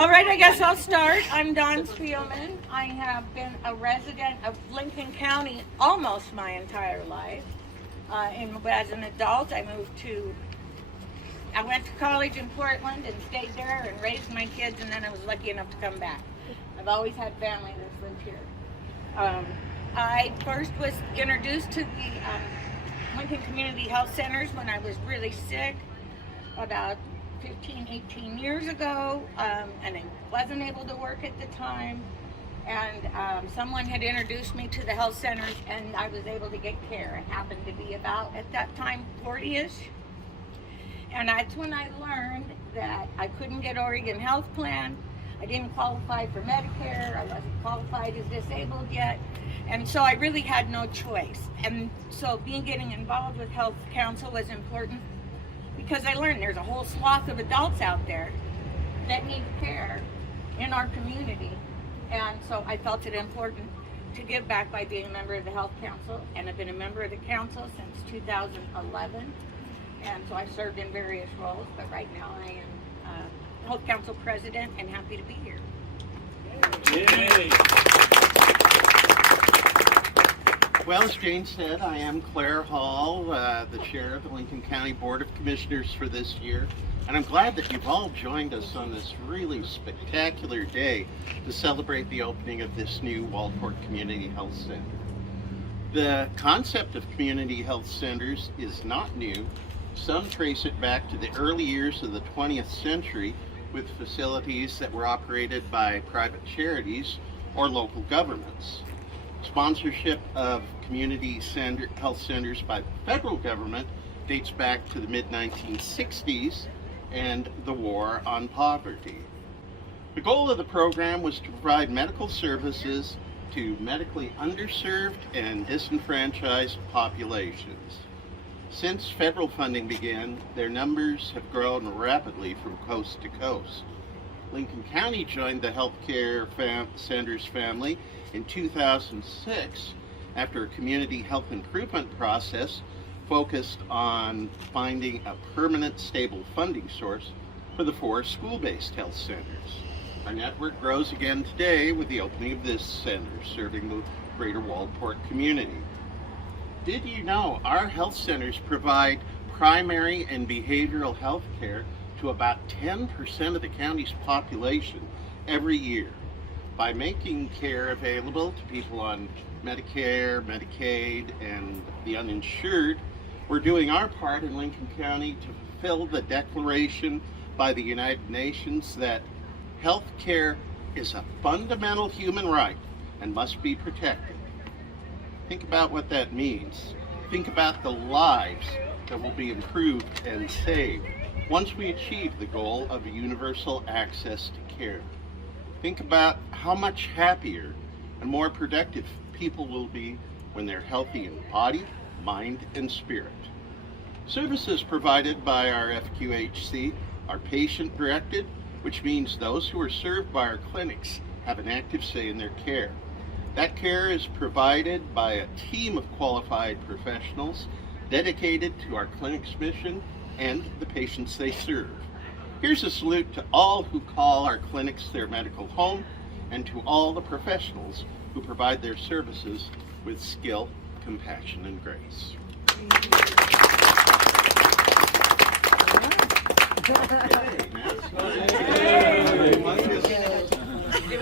All right, I guess I'll start. I'm Dawn Spielman. I have been a resident of Lincoln County almost my entire life. As an adult, I went to college in Portland and stayed there and raised my kids, and then I was lucky enough to come back. I've always had family that's lived here. I first was introduced to the Lincoln Community Health Centers when I was really sick about 15, 18 years ago, and I wasn't able to work at the time. And someone had introduced me to the health centers, and I was able to get care. I happened to be about, at that time, 40-ish. And that's when I learned that I couldn't get Oregon Health Plan. I didn't qualify for Medicare. I wasn't qualified as disabled yet. And so I really had no choice. And so getting involved with Health Council was important because I learned there's a whole swath of adults out there that need care in our community. And so I felt it important to give back by being a member of the Health Council, and I've been a member of the council since 2011. And so I've served in various roles, but right now I am Health Council President and happy to be here. Yay. Well, as Jane said, I am Claire Hall, the chair of the Lincoln County Board of Commissioners for this year. And I'm glad that you've all joined us on this really spectacular day to celebrate the opening of this new Waldport Community Health Center. The concept of community health centers is not new. Some trace it back to the early years of the 20th century with facilities that were operated by private charities or local governments. Sponsorship of community health centers by the federal government dates back to the mid-1960s and the War on Poverty. The goal of the program was to provide medical services to medically underserved and disenfranchised populations. Since federal funding began, their numbers have grown rapidly from coast to coast. Lincoln County joined the healthcare centers family in 2006 after a community health improvement process focused on finding a permanent, stable funding source for the 4 school-based health centers. Our network grows again today with the opening of this center, serving the greater Waldport community. Did you know our health centers provide primary and behavioral health care to about 10% of the county's population every year? By making care available to people on Medicare, Medicaid, and the uninsured, we're doing our part in Lincoln County to fulfill the declaration by the United Nations that health care is a fundamental human right and must be protected. Think about what that means. Think about the lives that will be improved and saved once we achieve the goal of universal access to care. Think about how much happier and more productive people will be when they're healthy in body, mind, and spirit. Services provided by our FQHC are patient-directed, which means those who are served by our clinics have an active say in their care. That care is provided by a team of qualified professionals dedicated to our clinic's mission and the patients they serve. Here's a salute to all who call our clinics their medical home and to all the professionals who provide their services with skill, compassion, and grace.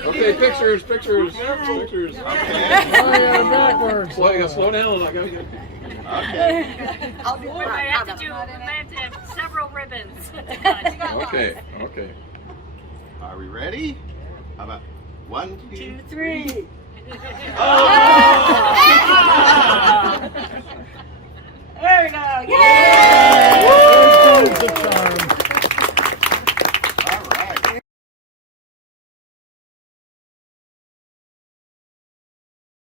Okay, pictures. Okay. Backwards. Slow down. I gotta get. Okay. I'll do We might have to have several ribbons. Okay. Are we ready? How about 1, 2, 3. Oh! There we go. Yay!